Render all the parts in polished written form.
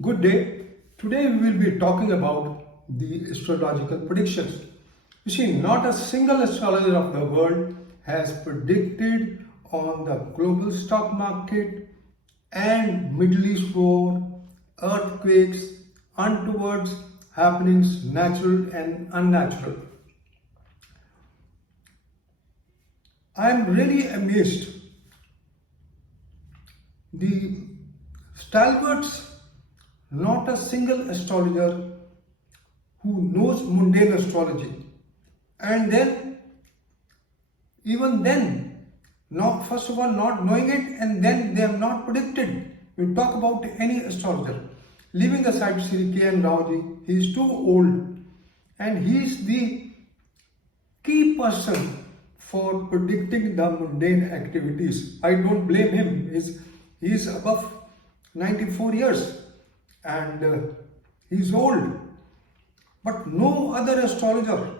Good day. Today we will be talking about the astrological predictions. You see, not a single astrologer of the world has predicted on the global stock market and Middle East war, earthquakes, untowards happenings, natural and unnatural. I am really amazed. The stalwarts, not a single astrologer who knows mundane astrology, and then even then, not first of all not knowing it, and then they have not predicted. You talk about any astrologer, leaving aside Sri K.N. Raoji, he is too old, and he is the key person for predicting the mundane activities. I don't blame him. He is above 94 years and he's old. But no other astrologer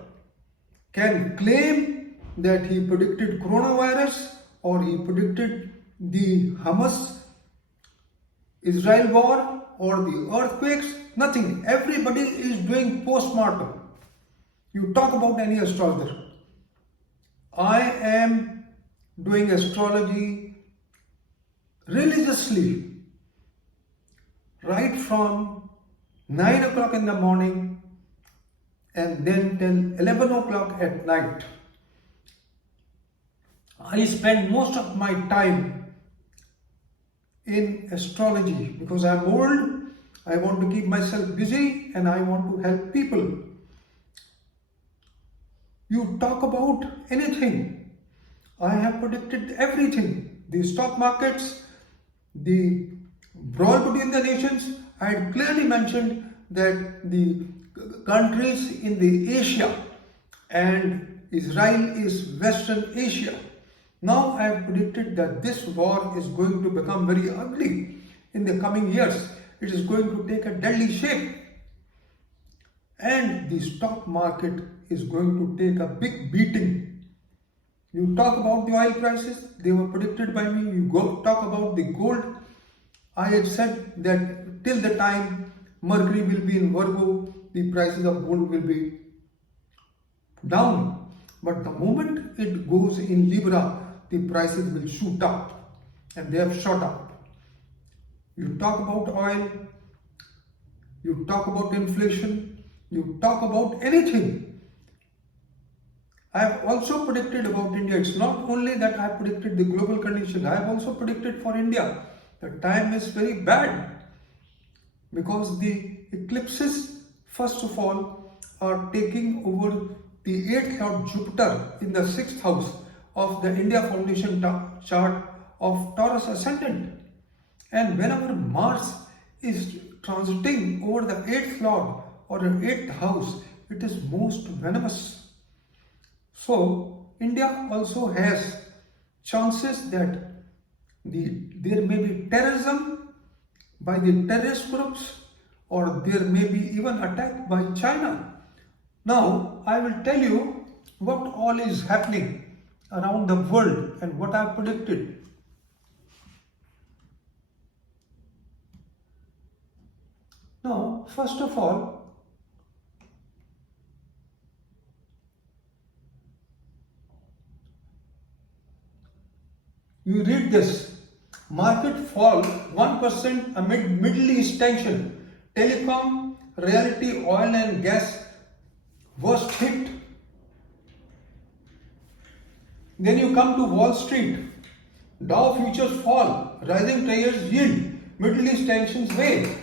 can claim that he predicted coronavirus or he predicted the Hamas Israel war or the earthquakes. Nothing. Everybody is doing post-mortem. You talk about any astrologer. I am doing astrology religiously right from 9 o'clock in the morning and then till 11 o'clock at night. I spend most of my time in astrology because I'm old, I want to keep myself busy and I want to help people. You talk about anything. I have predicted everything. The stock markets, the brawl between the nations. I had clearly mentioned that the countries in the Asia and Israel is Western Asia. Now I have predicted that this war is going to become very ugly in the coming years. It is going to take a deadly shape. And the stock market is going to take a big beating. You talk about the oil prices, they were predicted by me. You talk about the gold. I had said that till the time Mercury will be in Virgo, the prices of gold will be down. But the moment it goes in Libra, the prices will shoot up. And they have shot up. You talk about oil, you talk about inflation, you talk about anything. I have also predicted about India. It's not only that I have predicted the global condition, I have also predicted for India. The time is very bad because the eclipses, first of all, are taking over the 8th Lord Jupiter in the 6th house of the India Foundation chart of Taurus Ascendant. And whenever Mars is transiting over the 8th Lord or the 8th house, it is most venomous. So, India also has chances that there may be terrorism by the terrorist groups or there may be even attack by China. Now, I will tell you what all is happening around the world and what I have predicted. Now, first of all, you read this. Market fall 1% amid Middle East tension. Telecom, realty, oil and gas worst hit. Then you come to Wall Street. Dow futures fall. Rising traders yield. Middle East tensions weigh.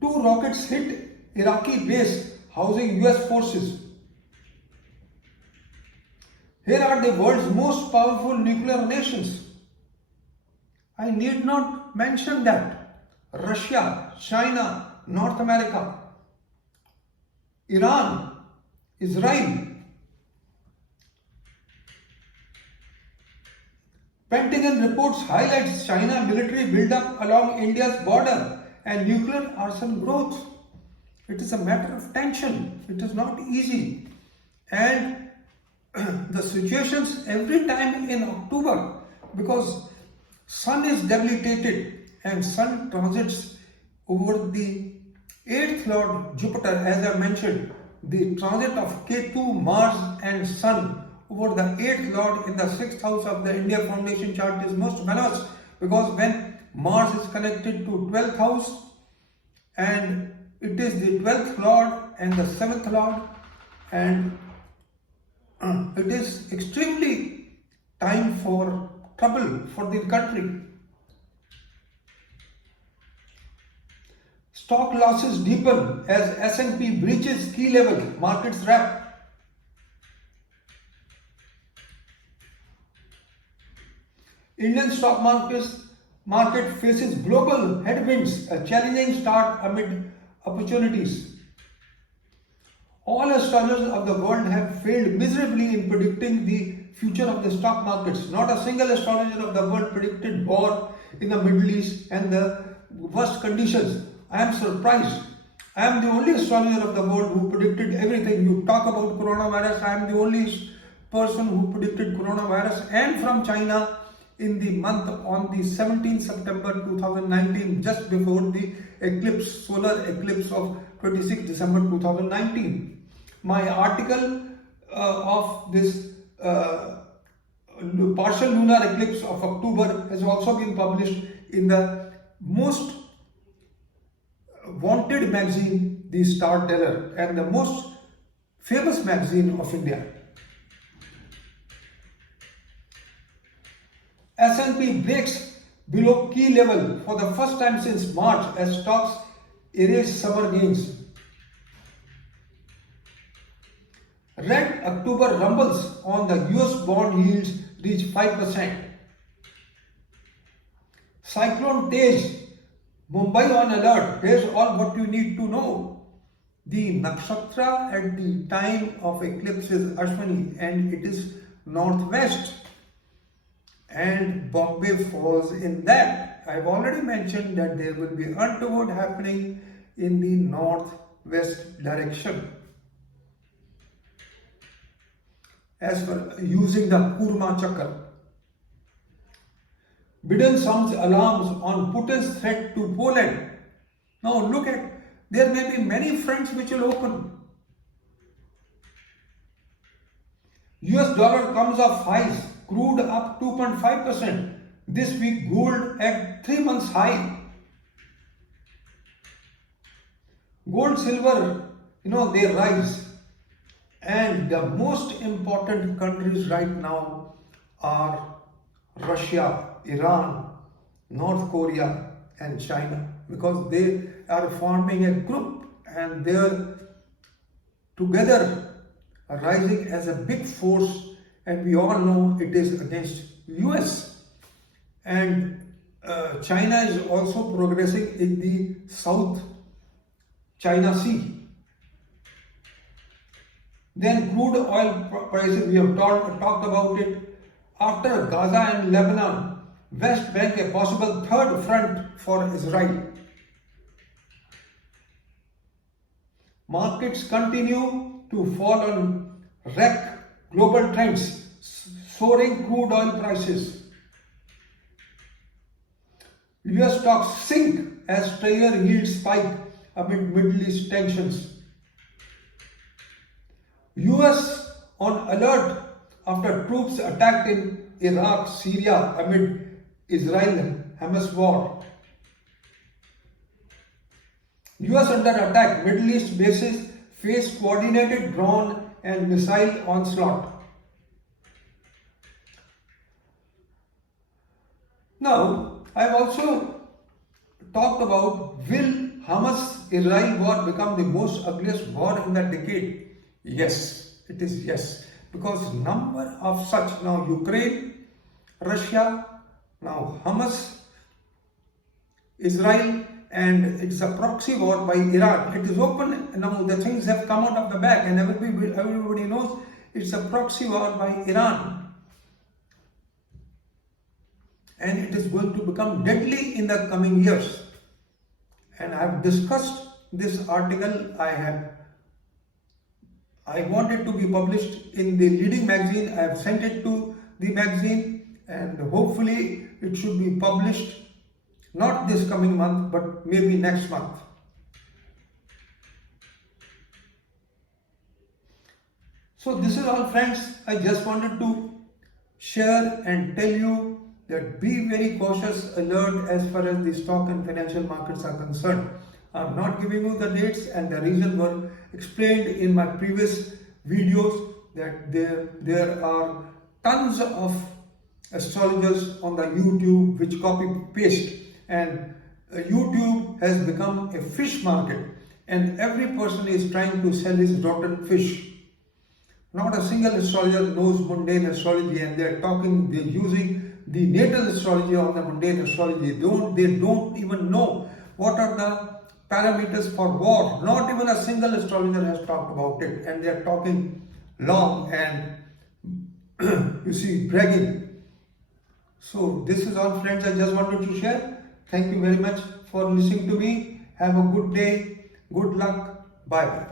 2 rockets hit Iraqi base housing US forces. Here are the world's most powerful nuclear nations. I need not mention that. Russia, China, North America, Iran, Israel. Pentagon reports highlights China military build-up along India's border and nuclear arsenal growth. It is a matter of tension. It is not easy. And the situations every time in October, because Sun is debilitated and Sun transits over the 8th Lord Jupiter, as I mentioned. The transit of Ketu, Mars and Sun over the 8th Lord in the 6th house of the India Foundation chart is most venomous, because when Mars is connected to 12th house and it is the 12th Lord and the 7th Lord, and it is extremely time for trouble for the country. Stock losses deepen as S&P breaches key level, markets wrap. Indian stock market faces global headwinds, a challenging start amid opportunities. All astrologers of the world have failed miserably in predicting the future of the stock markets. Not a single astrologer of the world predicted war in the Middle East and the worst conditions. I am surprised. I am the only astrologer of the world who predicted everything. You talk about coronavirus, I am the only person who predicted coronavirus and from China in the month on the 17th September 2019, just before the eclipse, solar eclipse of 26 December 2019. My article of this partial lunar eclipse of October has also been published in the most wanted magazine, the Star Teller, and the most famous magazine of India. S&P breaks below key level for the first time since March as stocks erase summer gains. Red October rumbles on the US bond yields reach 5%. Cyclone Tej, Mumbai on alert. Here's all what you need to know. The nakshatra at the time of eclipse is Ashwini and it is northwest. And Bombay falls in that. I've already mentioned that there will be untoward happening in the northwest direction. As for using the Kurma Chakra. Biden sounds alarms on Putin's threat to Poland. Now look at, there may be many fronts which will open. US dollar comes off highs, crude up 2.5%. This week gold at 3 months high. Gold, silver, they rise. And the most important countries right now are Russia, Iran, North Korea and China, because they are forming a group and they are together rising as a big force, and we all know it is against US. And China is also progressing in the South China Sea. Then crude oil prices, we have talked about it. After Gaza and Lebanon, West Bank a possible third front for Israel. Markets continue to fall on wreck global trends, soaring crude oil prices. US stocks sink as Treasury yields spike amid Middle East tensions. US on alert after troops attacked in Iraq, Syria amid Israel-Hamas war. US under attack, Middle East bases face coordinated drone and missile onslaught. Now, I have also talked about, will Hamas-Israel war become the most ugliest war in the decade? Yes, it is yes. Because number of such, now Ukraine, Russia, now Hamas, Israel, and it's a proxy war by Iran. It is open now, the things have come out of the bag and everybody knows it's a proxy war by Iran. And it is going to become deadly in the coming years. And I have discussed this article, I want it to be published in the leading magazine. I have sent it to the magazine and hopefully it should be published not this coming month but maybe next month. So this is all, friends. I just wanted to share and tell you that be very cautious, alert as far as the stock and financial markets are concerned. I'm not giving you the dates, and the reason were explained in my previous videos, that there are tons of astrologers on the YouTube which copy paste, and YouTube has become a fish market, and every person is trying to sell his rotten fish. Not a single astrologer knows mundane astrology, and they're using the natal astrology or the mundane astrology. They don't even know what are the parameters for war. Not even a single astrologer has talked about it, and they're talking long and you see, bragging. So this is all, friends, I just wanted to share. Thank you very much for listening to me. Have a good day. Good luck. Bye bye.